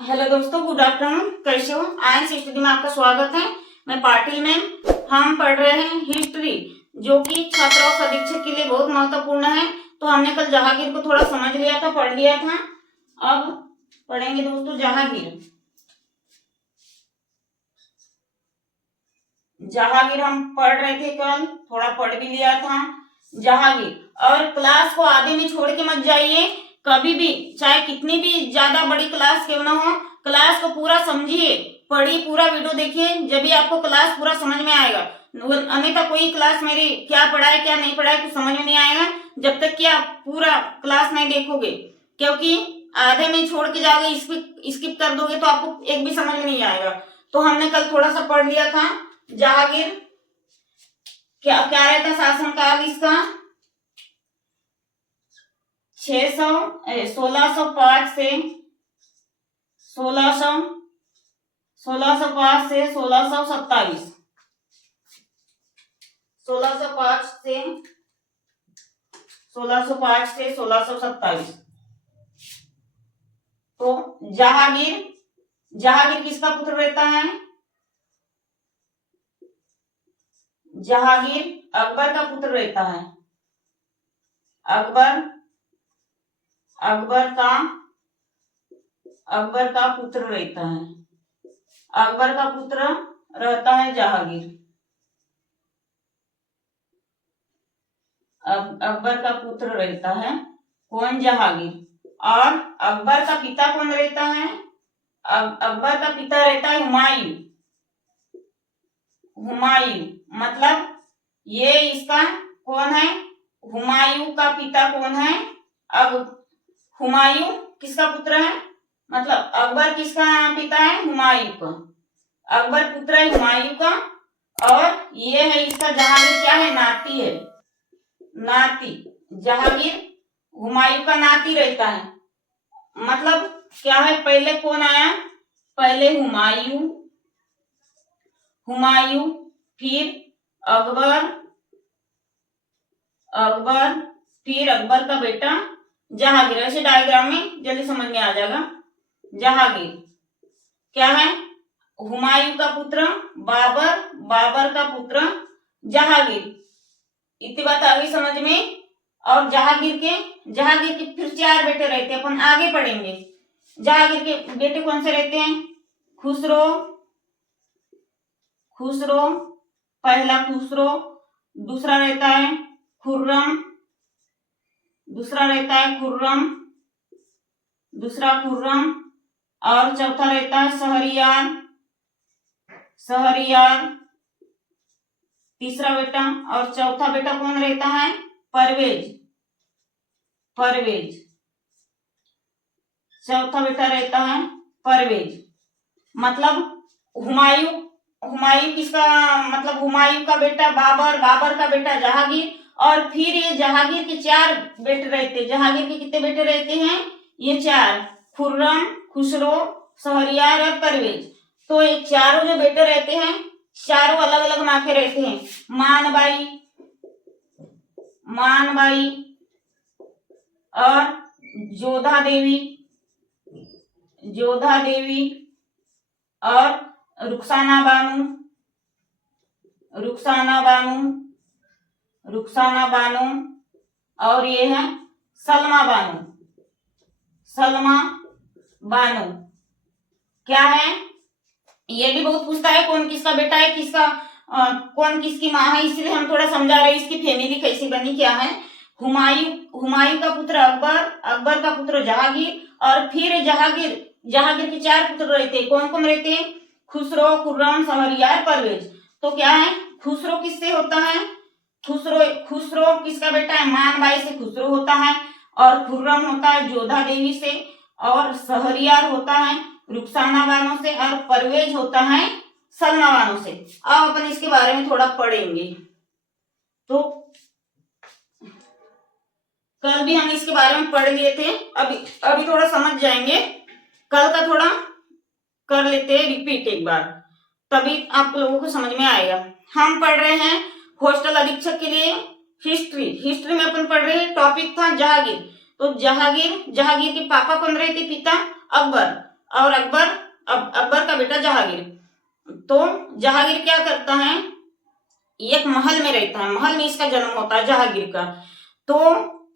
Hello दोस्तों, good afternoon. कैसे हो? आयंस स्टडी में आपका स्वागत है। मैं पाटिल मैम। हम पढ़ रहे हैं हिस्ट्री, जो कि छात्र और अधीक्षक के लिए बहुत महत्वपूर्ण है। तो हमने कल जहांगीर को थोड़ा समझ लिया था, पढ़ लिया था। अब पढ़ेंगे दोस्तों जहांगीर। जहांगीर हम पढ़ रहे थे कल, थोड़ा पढ़ भी लिया था जहांगीर। और क्लास को आधे में छोड़ के मत जाइए कभी भी, चाहे कितनी भी ज्यादा बड़ी क्लास क्यों ना हो। क्लास को पूरा समझिए, पढ़िए, पूरा वीडियो देखिए, जब भी आपको क्लास पूरा समझ में आएगा। अन्यथा कोई क्लास मेरी क्या पढ़ा है क्या नहीं पढ़ा है कुछ समझ में नहीं आएगा जब तक कि आप पूरा क्लास नहीं देखोगे। क्योंकि आधे में छोड़ के जाओगे, स्किप कर दोगे तो आपको एक भी समझ में नहीं आएगा। तो हमने कल थोड़ा सा पढ़ लिया था जहांगीर। क्या क्या रहता शासनकाल इसका? 1605 से 1605 से 1627। 1605 से 1627। तो जहांगीर किसका पुत्र रहता है? जहांगीर अकबर का पुत्र रहता है। अकबर का पुत्र रहता है। अकबर का पुत्र रहता है जहांगीर। अकबर का पुत्र रहता है कौन? जहांगीर। और अकबर का पिता कौन रहता है? अकबर का पिता रहता है हुमायूं। मतलब ये इसका कौन है? हुमायूं का पिता कौन है? अब हुमायूं किसका पुत्र है? मतलब अकबर किसका पिता है? हुमायूं का। अकबर पुत्र है हुमायूं का। और ये है इसका जहांगीर क्या है? नाती है। नाती। जहांगीर हुमायूं का नाती रहता है। मतलब क्या है? पहले कौन आया? पहले हुमायूं, फिर अकबर, फिर अकबर का बेटा जहांगीर। ऐसे डायग्राम में जल्दी समझ में आ जाएगा। जहांगीर क्या है? हुमायूं का पुत्र बाबर का पुत्र जहांगीर। इतनी बात आ गई समझ में। और जहांगीर के फिर 4 बेटे रहते हैं, अपन आगे पढ़ेंगे। जहांगीर के बेटे कौन से रहते हैं? खुसरो, पहला खुसरो, दूसरा रहता है खुर्रम, और चौथा रहता है शहरयार, तीसरा बेटा। और चौथा बेटा कौन रहता है? परवेज। चौथा बेटा रहता है परवेज। मतलब हुमायूं किसका? मतलब हुमायूं का बेटा बाबर का बेटा जहांगीर। और फिर ये जहांगीर के 4 बेटे रहते। जहांगीर के कितने बेटे रहते हैं? ये 4, खुर्रम, खुसरो, शहरयार और परवेज। तो ये चारों जो बेटे रहते हैं, चारों अलग अलग माँ के रहते हैं। मानबाई और जोधा देवी और रुखसाना बानो, और ये है सलमा बानो। क्या है? ये भी बहुत पूछता है कौन किसका बेटा है, कौन किसकी माँ है, इसलिए हम थोड़ा समझा रहे हैं इसकी फैमिली कैसी बनी, क्या है। हुमायूं का पुत्र अकबर का पुत्र जहांगीर। और फिर जहांगीर के 4 पुत्र रहते। कौन कौन रहते? खुसरो, खुर्रम, शहरयार, परवेज। तो क्या है? खुसरो किससे होता है? खुसरो किसका बेटा है? मानबाई से खुसरो होता है। और खुर्रम होता है जोधा देवी से। और शहरयार होता है रुखसाना बानो से। और परवेज होता है सलमा बानो से। अब अपन इसके बारे में थोड़ा पढ़ेंगे। तो कल भी हम इसके बारे में पढ़ लिए थे, अभी थोड़ा समझ जाएंगे। कल का थोड़ा कर लेते हैं रिपीट एक बार, तभी आप लोगों को समझ में आएगा। हम पढ़ रहे हैं हॉस्टल अधीक्षक के लिए हिस्ट्री में अपन पढ़ रहे हैं। टॉपिक था जहांगीर। तो जहांगीर के पापा कौन रहते? पिता और अकबर का बेटा जहांगीर। तो जहांगीर क्या करता है, एक महल में रहता है, महल में इसका जन्म होता है जहांगीर का। तो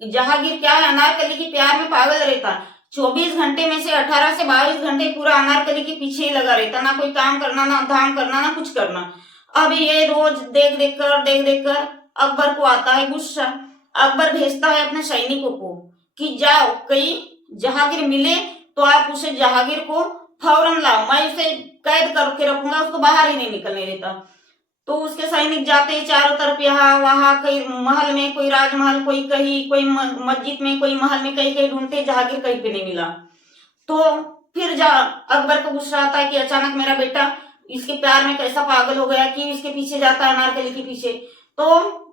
जहांगीर क्या है, अनारकली के प्यार में पागल रहता है। 24 घंटे में से 18 से 22 घंटे पूरा अनारकली के पीछे ही लगा रहता, ना कोई काम करना, ना धाम करना, ना कुछ करना। अब ये रोज देख देख कर अकबर को आता है गुस्सा। अकबर भेजता है अपने सैनिकों को कि जाओ, कहीं जहांगीर मिले तो आप उसे, जहांगीर को फौरन लाओ, मैं उसे कैद करके रखूंगा, उसको बाहर ही नहीं निकलने देता। तो उसके सैनिक जाते हैं चारों तरफ, यहाँ वहां, कहीं महल में, कोई राजमहल, कोई कहीं, कोई मस्जिद में, कोई महल में, कहीं कहीं ढूंढते, जहांगीर कहीं पे नहीं मिला। तो फिर अकबर को गुस्सा आता है कि अचानक मेरा बेटा इसके प्यार में कैसा पागल हो गया कि इसके पीछे जाता है, अनारकली के पीछे। तो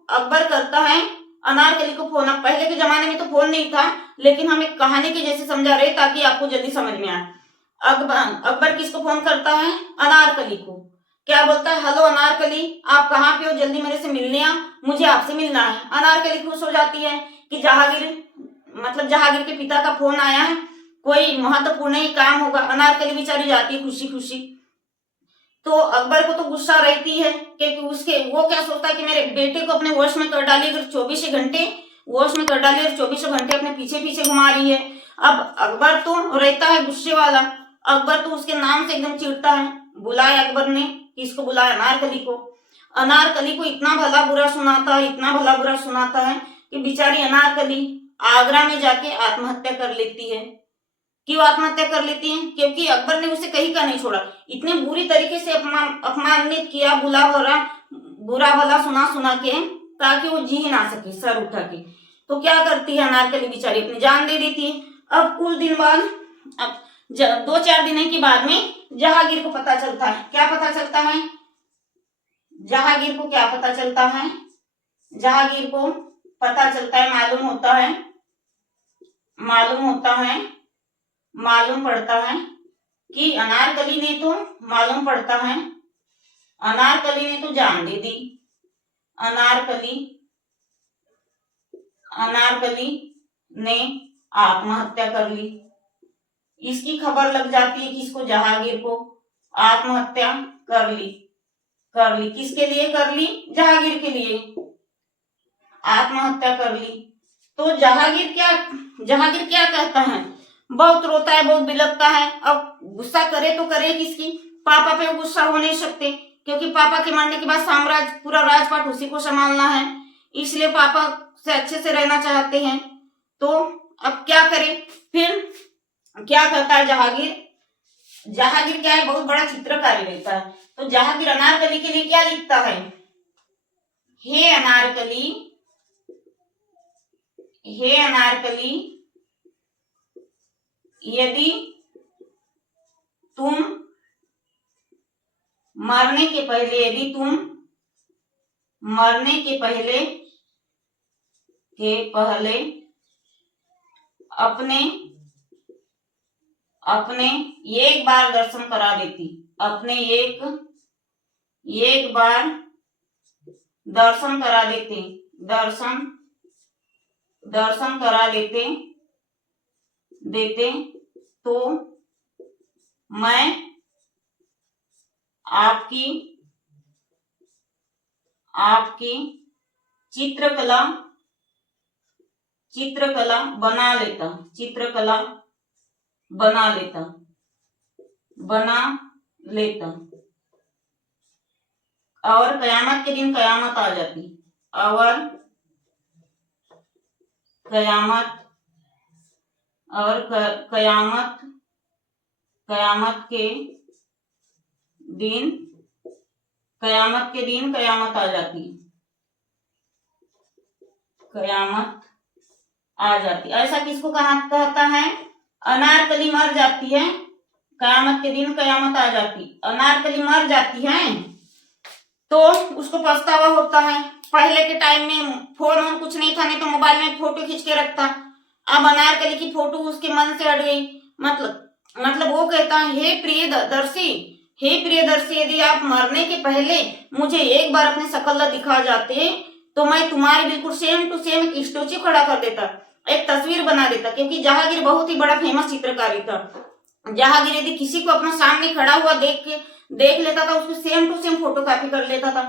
अकबर करता है अनारकली को फोन। अब पहले के जमाने में तो फोन नहीं था, लेकिन हम एक कहानी के जैसे समझा रहे ताकि आपको जल्दी समझ में आए। अकबर किसको फोन करता है, अनारकली को। क्या बोलता है, हेलो अनारकली, आप कहाँ पे हो, जल्दी मेरे से मिलने आ, मुझे आपसे मिलना है। अनारकली खुश हो जाती है कि जहांगीर के पिता का फोन आया है, कोई महत्वपूर्ण ही काम होगा। अनारकली बेचारी जाती है खुशी खुशी। तो अकबर को तो गुस्सा रहती है क्योंकि वो क्या सोचता है कि मेरे बेटे को अपने वश में कर डाली, अगर 24 घंटे वश में कर डाली और 24 घंटे अपने पीछे पीछे घुमा रही है। अब अकबर तो रहता है गुस्से वाला, अकबर तो उसके नाम से एकदम चिढ़ता है। बुलाया अकबर ने, किसको बुलाया, अनारकली को। अनारकली को इतना भला बुरा सुनाता है, इतना भला बुरा सुनाता है कि बेचारी अनारकली आगरा में जाके आत्महत्या कर लेती है। क्यों आत्महत्या कर लेती है, क्योंकि अकबर ने उसे कहीं का नहीं छोड़ा, इतने बुरी तरीके से अपमानित किया, बुरा भला सुना के, ताकि वो जी ही ना सके सर उठा के। तो क्या करती है अनारकली बेचारी, अपनी जान दे देती है। अब कुछ दिन बाद, अब 2-4 दिन के बाद में जहांगीर को पता चलता है। क्या पता चलता है, जहांगीर को क्या पता चलता है, जहांगीर को पता चलता है, मालूम पड़ता है कि अनारकली ने तो जान दे दी। अनारकली ने आत्महत्या कर ली। इसकी खबर लग जाती है किसको, जहांगीर को। आत्महत्या कर ली। किसके लिए कर ली, जहांगीर के लिए आत्महत्या कर ली। तो जहांगीर क्या कहता है, बहुत रोता है, बहुत बिलखता है। अब गुस्सा करे तो करे किसकी, पापा पे गुस्सा हो नहीं सकते, क्योंकि पापा के मरने के बाद साम्राज्य, पूरा राजपाट उसी को संभालना है, इसलिए पापा से अच्छे से रहना चाहते हैं। तो अब क्या करे, फिर क्या करता है जहांगीर क्या है, बहुत बड़ा चित्रकारी रहता है। तो जहांगीर अनारकली के लिए क्या लिखता है, हे अनारकली, यदि तुम मरने के पहले अपने एक बार दर्शन करा देती, एक बार दर्शन करा देते तो मैं आपकी चित्रकला बना लेता और कयामत के दिन कयामत आ जाती, कयामत के दिन कयामत आ जाती, ऐसा किसको कहता है, अनारकली मर जाती है, कयामत के दिन कयामत आ जाती, अनारकली मर जाती है। तो उसको पछतावा होता है। पहले के टाइम में फोन कुछ नहीं था, नहीं तो मोबाइल में फोटो खींच के रखता। अब अनारकली की फोटो उसके मन से हट गई। मतलब वो कहता है, हे प्रियदर्शी, यदि आप मरने के पहले मुझे एक बार अपने शकल दिखा जाते तो मैं तुम्हारे बिल्कुल सेम टू सेम एक स्टैच्यू खड़ा कर देता, एक तस्वीर बना देता, क्योंकि जहांगीर बहुत ही बड़ा फेमस चित्रकारी था। जहांगीर यदि किसी को अपना सामने खड़ा हुआ देख लेता था, उसको same to same photo copy कर लेता था।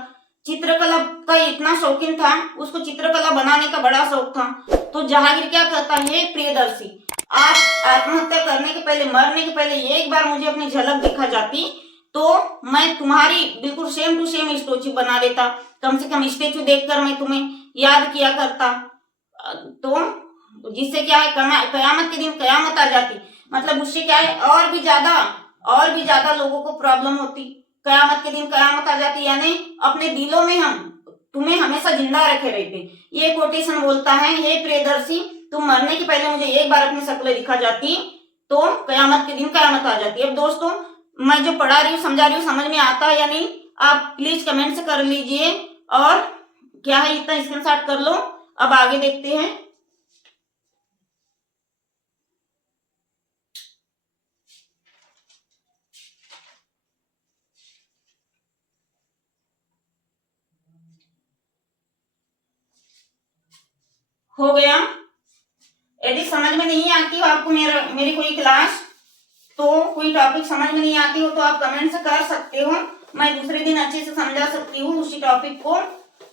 चित्रकला का इतना शौकीन था, उसको चित्रकला बनाने का बड़ा शौक था। तो जहांगीर क्या कहता है, हे प्रियदर्शी, आप आत्महत्या करने के पहले, मरने के पहले एक बार मुझे अपनी झलक दिखा जाती तो मैं तुम्हारी बिल्कुल सेम टू सेम स्टैचू बना देता। कम से कम स्टैचू देखकर मैं तुम्हें याद किया करता, तो जिससे क्या है, कयामत के दिन कयामत आ जाती। मतलब उससे क्या है, और भी ज्यादा लोगों को प्रॉब्लम होती। कयामत के दिन कयामत आ जाती, यानी अपने दिलों में हम तुम्हें हमेशा जिंदा रखे रहते। ये कोटेशन बोलता है, हे प्रियदर्शी, तुम मरने के पहले मुझे एक बार अपनी शक्ल दिखा जाती तो कयामत के दिन कयामत आ जाती। अब दोस्तों, मैं जो पढ़ा रही हूँ, समझा रही हूँ, समझ में आता है या नहीं, आप प्लीज कमेंट से कर लीजिए। और क्या है, इतना स्क्रीनशॉट कर लो। अब आगे देखते हैं। हो गया। यदि समझ में नहीं आती हो आपको मेरी कोई क्लास, तो कोई टॉपिक समझ में नहीं आती हो तो आप कमेंट से कर सकते हो, मैं दूसरे दिन अच्छे से समझा सकती हूँ उसी टॉपिक को।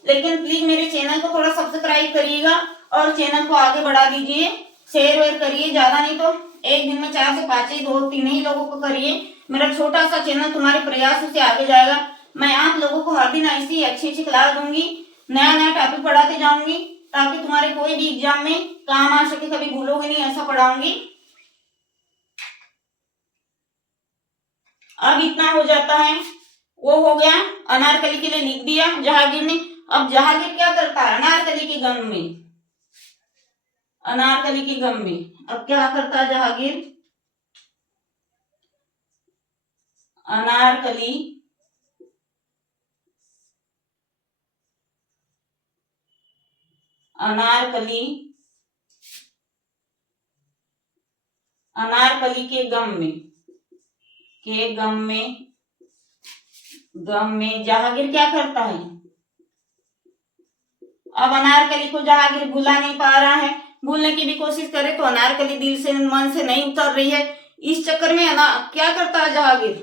लेकिन प्लीज मेरे चैनल को थोड़ा सब्सक्राइब करिएगा और चैनल को आगे बढ़ा दीजिए, शेयर वेयर करिए। ज्यादा नहीं तो एक दिन में 4 से 5 ही, 2-3 ही लोगों को करिए। मेरा छोटा सा चैनल तुम्हारे प्रयासों से आगे जाएगा। मैं आप लोगों को हर दिन ऐसी अच्छी क्लास दूंगी, नया नया टॉपिक पढ़ाते जाऊंगी, ताकि तुम्हारे कोई भी एग्जाम में काम आ सके। कभी भूलोगे नहीं, ऐसा पढ़ाऊंगी। अब इतना हो जाता है, वो हो गया। अनारकली के लिए लिख दिया जहांगीर ने। अब जहांगीर क्या करता है, अनारकली के गम में अब क्या करता है जहांगीर, अनारकली के गम में जहांगीर क्या करता है। अब अनारकली को जहांगीर भुला नहीं पा रहा है, भूलने की भी कोशिश करे तो अनारकली दिल से, मन से नहीं उतर रही है। इस चक्कर में क्या करता है जहांगीर,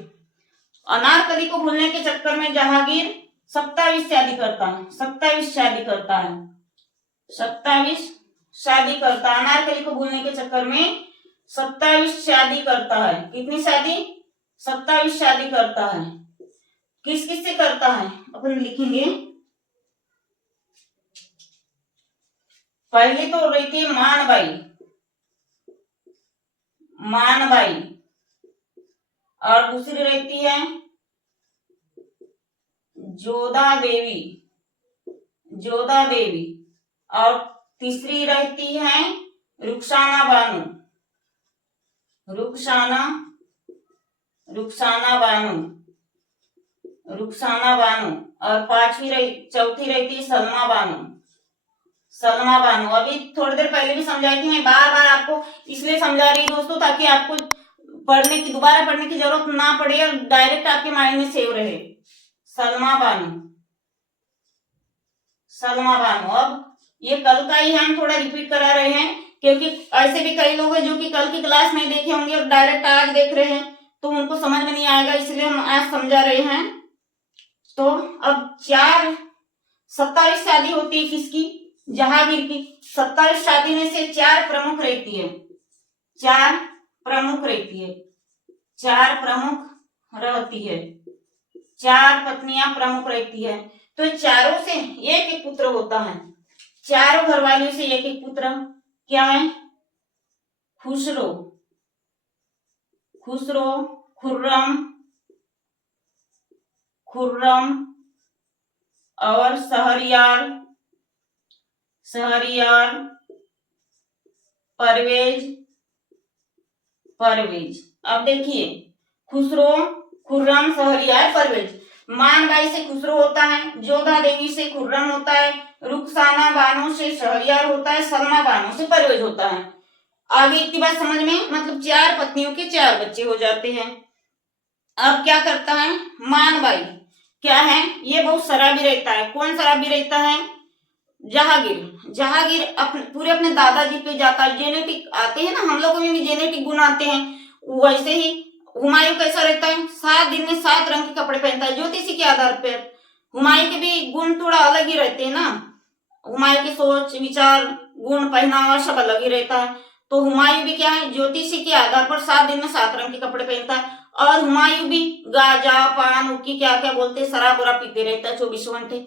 अनारकली को भूलने के चक्कर में जहांगीर 27 शादी करता है। 27 शादी करता है। अनारकली को भूलने के चक्कर में 27 शादी करता है। कितनी शादी, 27 शादी करता है। किस किस से करता है अपन लिखेंगे। पहली तो रहती है मानबाई, और दूसरी रहती है जोधा देवी, और तीसरी रहती है रुखसाना बानो, और चौथी रहती है सलमा बानो। अभी थोड़ी देर पहले भी समझाई थी, मैं बार बार आपको इसलिए समझा रही हूँ दोस्तों, ताकि आपको दोबारा पढ़ने की जरूरत ना पड़े और डायरेक्ट आपके माइंड में सेव रहे। सलमा बानो। अब ये कल का ही हम थोड़ा रिपीट करा रहे हैं, क्योंकि ऐसे भी कई लोग हैं जो कि कल की क्लास नहीं देखे होंगे और डायरेक्ट आज देख रहे हैं, तो उनको समझ में नहीं आएगा, इसलिए हम आज समझा रहे हैं। तो अब 27 शादी होती है किसकी, जहांगीर की। 27 शादी में से 4 प्रमुख रहती है, 4 प्रमुख रहती है, 4 पत्नियां प्रमुख रहती है। तो चारों से एक एक पुत्र होता है, चारों घरवालियों से एक एक पुत्र। क्या है, खुसरो, खुर्रम और शहरयार, परवेज। अब देखिए, खुसरो, खुर्रम, शहरयार, परवेज। मानबाई से खुसरो होता है, जोधा देवी से खुर्रम होता है, रुखसाना बानो से शहरयार होता है, सलमा बानो से परवेज होता है। आगे इतनी बात समझ में, मतलब 4 पत्नियों के 4 बच्चे हो जाते हैं। अब क्या करता है मानबाई, क्या है, ये बहुत शराबी रहता है। कौन शराबी रहता है, जहांगीर अपने दादाजी पे जाता है। जेनेटिक आते हैं ना, हम लोगों में भी जेनेटिक गुण आते हैं, वैसे ही हुमायूं कैसा रहता है, 7 दिन में 7 रंग के कपड़े पहनता है ज्योतिषी के आधार पर। हुमायूं के भी गुण थोड़ा अलग ही रहते हैं ना, हुमायूं की सोच विचार गुण पहनावा सब अलग ही रहता है। तो हुमायूं भी क्या है, ज्योतिषी के आधार पर 7 दिन में 7 रंग के कपड़े पहनता है। और हुमायूं भी गाजा पान हुक्की क्या क्या बोलते हैं शराब वराब पीते रहता है 24 घंटे।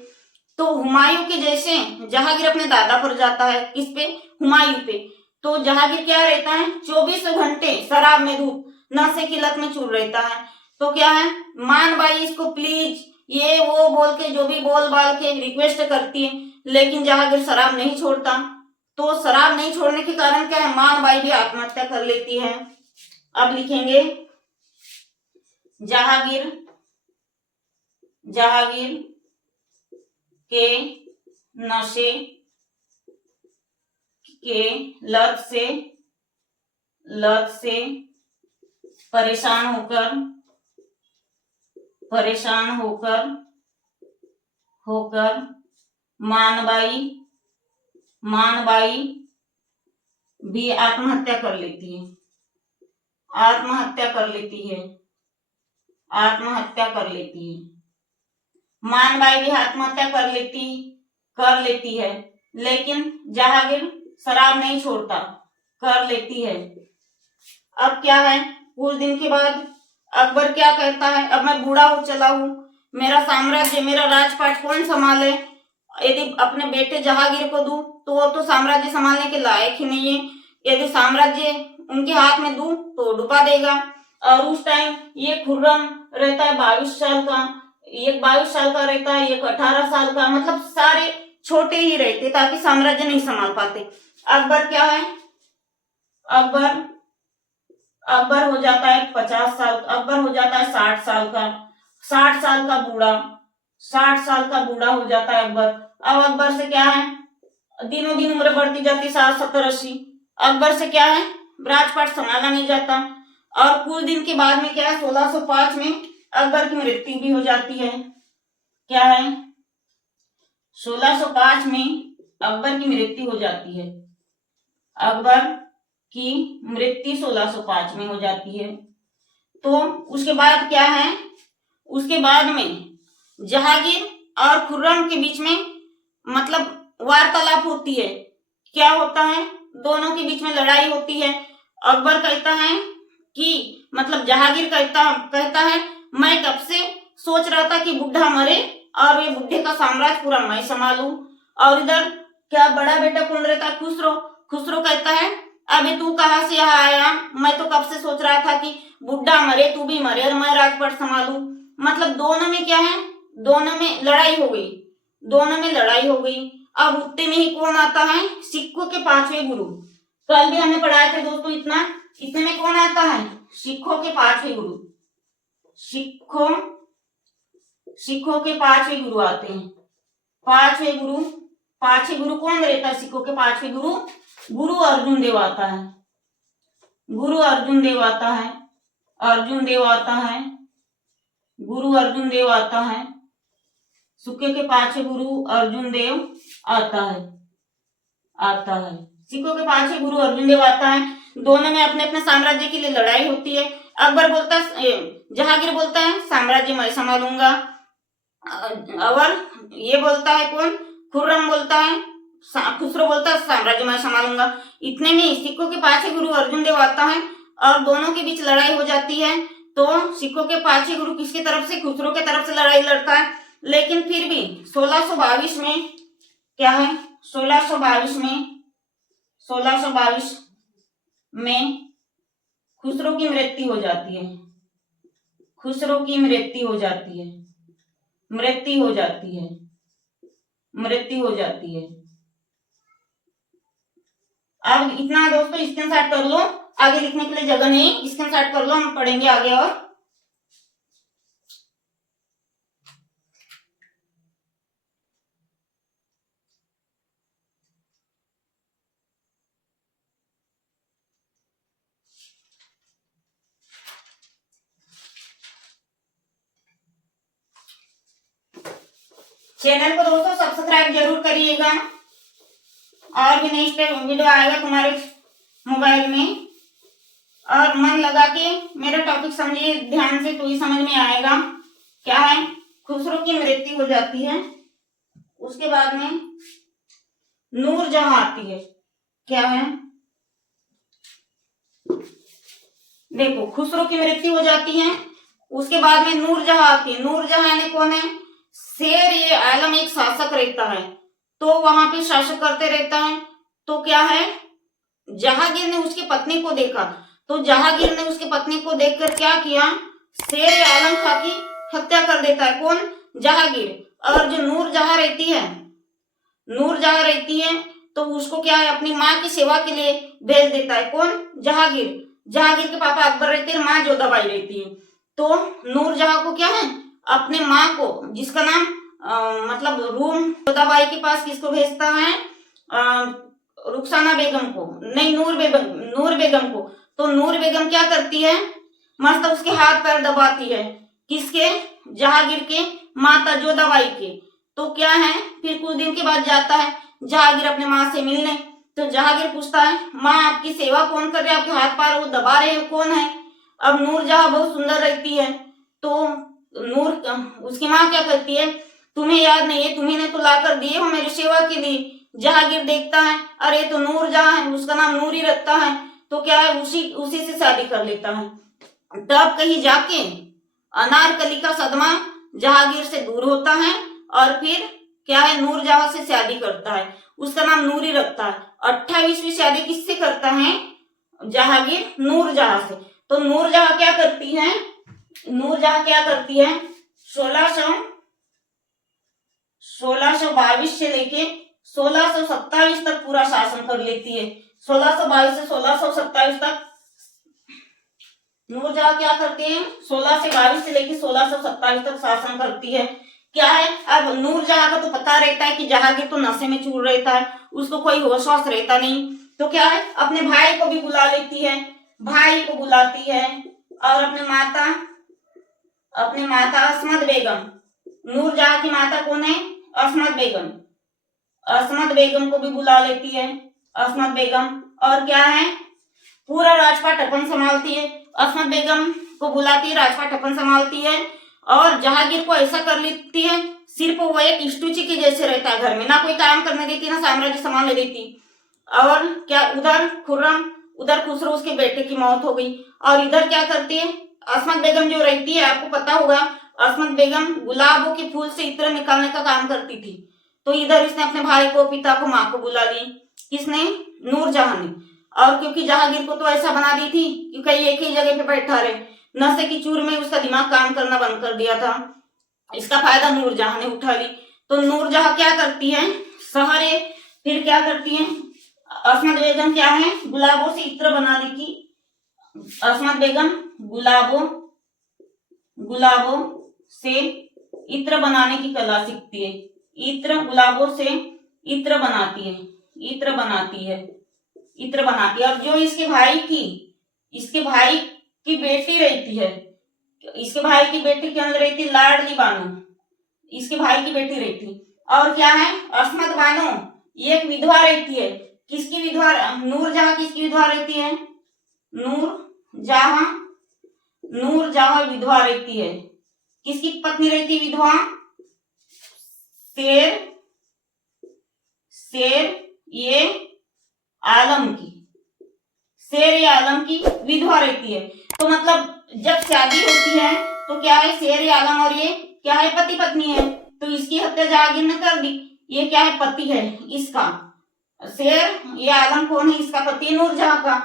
तो हुमायूं के जैसे जहांगीर अपने दादा पर जाता है, किस पे, हुमायूं पे। तो जहांगीर क्या रहता है, 24 घंटे शराब में धूप नशे की लत में चूर रहता है। तो क्या है, मान बाई इसको प्लीज ये वो बोल के जो भी बोल बाल के रिक्वेस्ट करती है, लेकिन जहांगीर शराब नहीं छोड़ता। तो शराब नहीं छोड़ने के कारण क्या है, मान बाई भी आत्महत्या कर लेती है। अब लिखेंगे जहांगीर के नशे के लत से परेशान होकर मानबाई भी आत्महत्या कर लेती है। मानबाई भी आत्महत्या कर लेती है, लेकिन जहांगीर शराब नहीं छोड़ता, कर लेती है। अब क्या है, कुछ दिन के बाद अकबर क्या कहता है, अब मैं बूढ़ा हो चला हूं, मेरा साम्राज्य मेरा राजपाट कौन संभाले, यदि अपने बेटे जहांगीर को दूं तो वो तो साम्राज्य संभालने के लायक ही नहीं है, यदि साम्राज्य उनके हाथ में दूं तो डुबा देगा। और उस टाइम ये खुर्रम रहता है 22 साल का, एक 22 साल का रहता है, एक 18 साल का, मतलब सारे छोटे ही रहते ताकि साम्राज्य नहीं संभाल पाते। अकबर क्या है, अकबर हो जाता है 50 साल, अकबर हो जाता है 60 साल का, 60 साल का बूढ़ा हो जाता है अकबर। अब अकबर से क्या है, दिनों दिन उम्र बढ़ती जाती, 60 70 80, अकबर से क्या है, राजपाट संभाला नहीं जाता। और कुछ दिन के बाद में क्या है, 1605 में अकबर की मृत्यु भी हो जाती है। क्या है, 1605 में अकबर की मृत्यु हो जाती है। अकबर की मृत्यु 1605 में हो जाती है। तो उसके बाद क्या है, उसके बाद में जहांगीर और खुर्रम के बीच में मतलब वार्तालाप होती है। क्या होता है, दोनों के बीच में लड़ाई होती है। अकबर कहता है कि मतलब जहांगीर कहता है मैं कब से सोच रहा था कि बुढ़ा मरे और ये बुढ़े का साम्राज्य पूरा मैं संभालूं। और इधर क्या बड़ा बेटा कौन रहता है, खुसरो कहता है अबे तू कहां से यहाँ आया, मैं तो कब से सोच रहा था कि बुढ़ा मरे तू भी मरे और मैं राजपाट संभालूं। मतलब दोनों में क्या है, दोनों में लड़ाई हो गई। अब उतने में ही कौन आता है, सिखों के 5वें गुरु। कल भी हमने पढ़ाया था दोस्तों इतने में कौन आता है, सिखों के 5वें गुरु। सिखों के 5वें गुरु आते हैं। 5वें गुरु कौन रहता है, सिखों के 5वें गुरु अर्जुन देव आता है। गुरु अर्जुन देव आता है। सिखों के 5वें गुरु अर्जुन देव आता है। सिखों के 5वें गुरु अर्जुन देव आता है। दोनों में अपने अपने साम्राज्य के लिए लड़ाई होती है। अकबर बोलता है, जहांगीर बोलता है साम्राज्य मैं संभालूंगा, और ये बोलता है कौन, खुर्रम बोलता है, खुसरो बोलता है साम्राज्य मैं संभालूंगा। इतने में सिखों के 5वें गुरु अर्जुन देव आता है और दोनों के बीच लड़ाई हो जाती है। तो सिखों के 5वें गुरु किसकी तरफ से, खुसरो के तरफ से लड़ाई लड़ता है। लेकिन फिर भी 1622 में क्या है, 1622 में खुसरो की मृत्यु हो जाती है। अब इतना दोस्तों स्क्रीनशॉट कर लो, आगे लिखने के लिए जगह नहीं, स्क्रीनशॉट कर लो, हम पढ़ेंगे आगे। और चैनल को दोस्तों सब्सक्राइब जरूर करिएगा, और भी नेक्स्ट वीडियो आएगा तुम्हारे मोबाइल में। और मन लगा के मेरा टॉपिक समझिए ध्यान से, तो ही समझ में आएगा। क्या है, खुसरो की मृत्यु हो जाती है, उसके बाद में नूरजहां आती है। क्या है, देखो खुसरो की मृत्यु हो जाती है, उसके बाद में नूरजहां आती है। नूरजहां यानी कौन है, शेर ये आलम एक शासक रहता है, तो वहां पे शासक करते रहता है। तो क्या है, जहांगीर ने उसकी पत्नी को देखा, तो जहांगीर ने उसकी पत्नी को देखकर क्या किया, शेर आलम खां की हत्या कर देता है। कौन, जहांगीर। और जो नूरजहां रहती है, नूरजहां रहती है, तो उसको क्या है, अपनी माँ की सेवा के लिए भेज देता है। कौन, जहांगीर। जहांगीर के पापा अकबर रहते हैं, माँ जोधाबाई रहती है। तो नूरजहां को क्या है, अपने माँ को, जिसका नाम मतलब रूम, जोधाबाई के पास किसको भेजता है, रुखसाना बेगम को, नहीं नूर बेगम को। तो नूर बेगम क्या करती है, मस्त उसके हाथ पैर दबाती है, किसके, जहांगीर के माता जोधाबाई के। तो क्या है, फिर कुछ दिन के बाद जाता है जहांगीर अपने माँ से मिलने। तो जहांगीर पूछता है, माँ आपकी सेवा कौन कर रहे हैं, आपके हाथ पैर वो दबा रहे हो, कौन है। अब नूरजहां बहुत सुंदर रहती है, तो नूर उसकी माँ क्या करती है, तुम्हें याद नहीं है, तुम्ही ने तो लाकर दिए हो मेरी सेवा के लिए। जहांगीर देखता है, अरे तो नूरजहां है, उसका नाम नूर ही रखता है, तो क्या है, उसी से शादी कर लेता है। तब कहीं जाके अनारकली का सदमा जहांगीर से दूर होता है, और फिर क्या है, नूरजहां से शादी करता है, उसका नाम नूरी रखता है। 28वीं शादी किससे करता है, जहांगीर नूरजहां से। तो नूरजहां क्या करती है, नूरजहां क्या करती है, 1622 से लेके 1627 तक पूरा शासन कर लेती है। 1622 से 1627 तक नूरजहां क्या करते हैं, 1622 से लेकर 1627 तक शासन करती है। क्या है, अब नूरजहां का तो पता रहता है कि जहांगीर तो नशे में चूर रहता है, उसको कोई होश वोश रहता नहीं। तो क्या है, अपने भाई को भी बुला लेती है, भाई को बुलाती है, और अपने माता असमत बेगम, नूरजहां की माता कौन है, असमत बेगम, असमत बेगम को भी बुला लेती है, असमत बेगम। और क्या है, पूरा राजपाट अपन संभालती है, असमत बेगम को बुलाती है, राजपाट अपन संभालती है। और जहांगीर को ऐसा कर लेती है, सिर्फ वो एक स्टूची के जैसे रहता है घर में, ना कोई काम करने देती, ना साम्राज्य संभालने देती। और क्या, उधर खुसरो उसके बेटे की मौत हो गई, और इधर क्या करती है, असमत बेगम जो रहती है, आपको पता होगा, असमत बेगम गुलाबों के फूल से इत्र निकालने का काम करती थी। तो इधर इसने अपने भाई को, पिता को, माँ को बुला ली, किसने, नूरजहां ने। और क्योंकि जहांगीर को तो ऐसा बना दी थी कि कहीं एक ही जगह पे बैठा रहे, नशे की चूर में उसका दिमाग काम करना बंद कर दिया था, इसका फायदा नूरजहां ने उठा ली। तो नूरजहां क्या करती है, सहारे, फिर क्या करती है, असमत बेगम क्या है, गुलाबों से इत्र बनाने की, असमत बेगम गुलाबों से इत्र बनाने की कला सीखती है, गुलाबों से इत्र बनाती है, इत्र बनाती है, इत्र बनाती है। और जो इसके भाई की बेटी रहती है, इसके भाई की बेटी के अंदर रहती लाडली बानो, इसके भाई की बेटी रहती। और क्या है, असमत बानो ये एक विधवा रहती है, किसकी विधवा, नूरजहां किसकी विधवा रहती है, नूरजहां विधवा रहती है, किसकी पत्नी रहती है विधवा, शेर ये आलम की विधवा रहती है। तो मतलब जब शादी होती है, तो क्या है, शेर ये आलम और ये क्या है, पति पत्नी है, तो इसकी हत्या जहांगीर ने कर दी। ये क्या है, पति है इसका, शेर ये आलम कौन है, इसका पति नूरजहां का।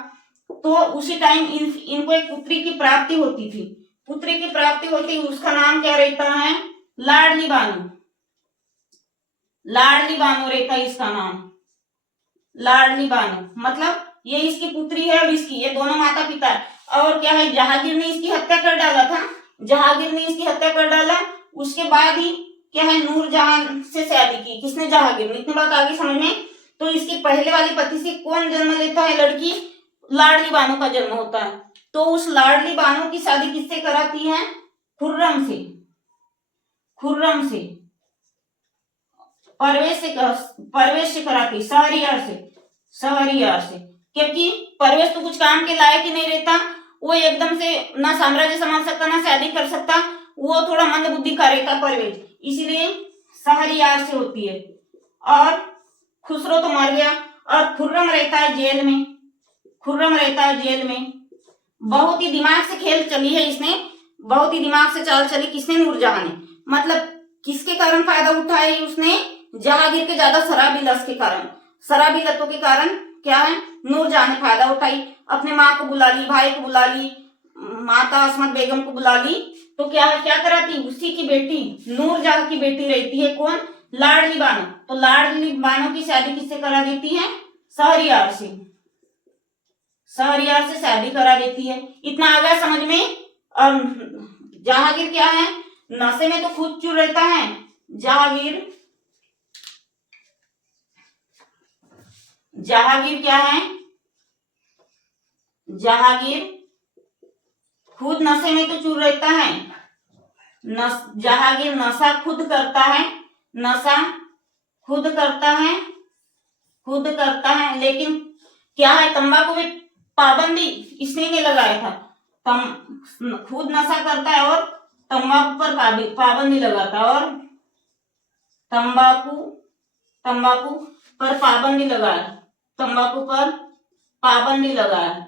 तो उसी टाइम इनको एक पुत्री की प्राप्ति होती थी, उसका नाम क्या रहता है, लाडली बानो, रहता है इसका नाम, लाडली बानो। मतलब ये इसकी पुत्री है, और इसकी, ये दोनों माता पिता है। और क्या है, जहांगीर ने इसकी हत्या कर डाला, उसके बाद ही क्या है, नूरजहां से शादी की, किसने, जहांगीर ने। इतनी बात आगे समझ में। तो इसके पहले वाली पति से कौन जन्म लेता है, लड़की, लाडली बानो का जन्म होता है। तो उस लाडली बानो की शादी किससे कराती है, खुर्रम से, परवेश से कराती, शहरयार से। क्योंकि परवेश तो कुछ काम के लायक ही नहीं रहता, वो एकदम से ना साम्राज्य संभाल सकता ना शादी कर सकता, वो थोड़ा मंद बुद्धि का रहता परवेश, इसीलिए शहरयार से होती है। और खुसरो तो मर गया और खुर्रम रहता है जेल में, खुर्रम रहता है जेल में। बहुत ही दिमाग से खेल चली है इसने, बहुत ही दिमाग से चाल चली किसने, नूरजहां ने। मतलब किसके कारण फायदा उठाया उसने, जहांगीर के ज्यादा शराबी लत के कारण, शराबी लतों के कारण क्या है, नूरजहां ने फायदा उठाई। अपने माँ को बुला ली, भाई को बुला ली, माता असमत बेगम को बुला ली, तो क्या है, क्या कराती, उसी की बेटी नूरजहां की बेटी रहती है कौन, लाडली बानो। तो लाडली बानो की शादी किससे करा देती है, शहरयार से, शहरयार से शादी करा देती है। इतना आ गया समझ में। और जहांगीर क्या है, नशे में तो खुद चूर रहता है जहांगीर, जहांगीर क्या है, जहांगीर खुद नशे में तो चूर रहता है, जहांगीर नशा खुद करता है, नशा खुद करता है, खुद करता है, लेकिन क्या है, तंबाकू में पाबंदी इसने नहीं लगाया था। खुद नशा करता है और तंबाकू पर पाबंदी लगाता है, और तंबाकू तंबाकू पर पाबंदी लगाया, तंबाकू पर पाबंदी लगाया,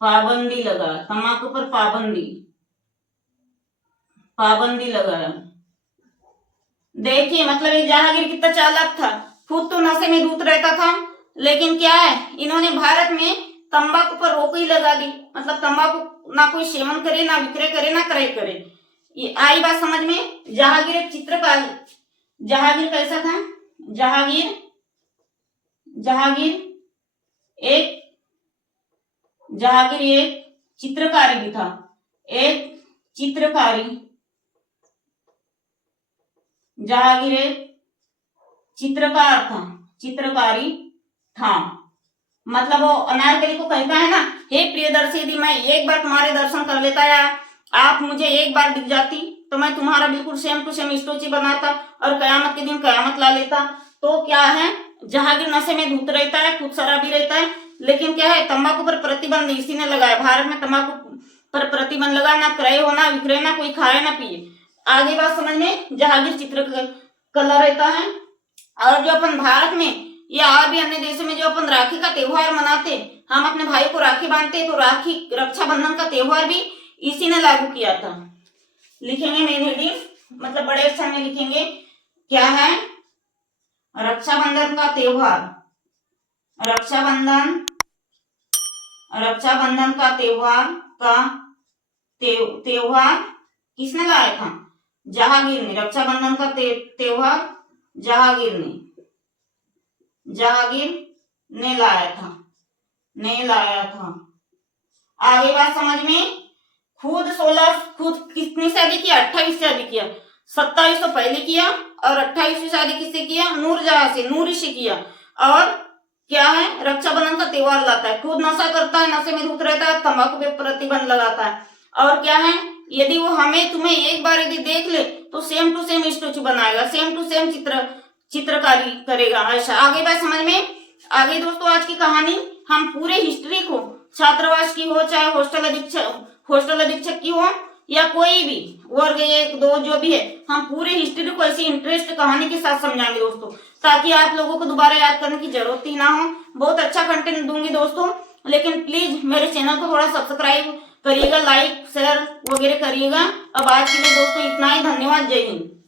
पाबंदी लगाया, तंबाकू पर पाबंदी पाबंदी लगाया। देखिए मतलब ये जहांगीर कितना चालाक था, खुद तो नशे में धूत रहता था, लेकिन क्या है, इन्होंने भारत में तंबाकू पर रोक ही लगा दी। मतलब तंबाकू ना कोई सेवन करे, ना विक्रय करे, ना क्रय करे। ये आई बात समझ में। जहांगीर एक चित्रकार, जहांगीर कैसा था, जहांगीर एक चित्रकारी भी था, एक चित्रकारी, जहांगीर एक चित्रकार था, चित्रकारी था। मतलब वो अनारकली को कहता है ना, हे प्रियदर्शी, यदि मैं एक बार तुम्हारे दर्शन कर लेता या आप मुझे एक बार दिख जाती तो मैं तुम्हारा बिल्कुल सेम टू सेम स्टोची बनाता और कयामत के दिन कयामत ला लेता। तो क्या है, जहांगीर नशे में धूत रहता है, खुद शराबी रहता है, लेकिन क्या है, तंबाकू पर प्रतिबंध इसी ने लगाया। भारत में तंबाकू पर प्रतिबंध लगा, ना क्रय हो, ना विक्रय, ना कोई खाए ना पिए। आगे बात समझ में। जहांगीर चित्रकला रहता है। और जो अपन भारत में या और भी अन्य देशों में जो अपन राखी का त्योहार मनाते, हम अपने भाई को राखी बांधते, तो राखी रक्षाबंधन का त्योहार भी इसी ने लागू किया था। लिखेंगे मेन हेडिंग, मतलब बड़े अक्षर में लिखेंगे, क्या है, रक्षाबंधन का त्योहार, रक्षाबंधन का त्योहार किसने लाया था, जहांगीर ने। रक्षाबंधन का त्योहार जहांगीर ने लाया था। आगे बात समझ में। खुद कितनी शादी किया, 28 शादी किया। 27 तो पहले किया और 28वीं शादी किससे किया, नूरजहां से, नूरी से किया। और क्या है, रक्षाबंधन का त्योहार लाता है। खुद नशा करता है, नशे में धूत रहता है, तंबाकू पे प्रतिबंध लगाता है। और क्या है, यदि वो तुम्हें एक बार यदि देख ले तो सेम टू सेम स्टैचू बनाएगा, सेम टू सेम चित्रकारी करेगा। ऐसा आगे बात समझ में। आगे दोस्तों आज की कहानी हम पूरे हिस्ट्री को, छात्रावास की हो चाहे हॉस्टल अधीक्षक की हो या कोई भी वर्ग 1 2 जो भी है, हम पूरे हिस्ट्री को ऐसी इंटरेस्ट कहानी के साथ समझाएंगे दोस्तों, ताकि आप लोगों को दोबारा याद करने की जरूरत ही ना हो। बहुत अच्छा कंटेंट दूंगी दोस्तों, लेकिन प्लीज मेरे चैनल को थोड़ा सब्सक्राइब करिएगा, लाइक शेयर वगैरह करिएगा। अब आज के लिए दोस्तों इतना ही, धन्यवाद, जय हिंद।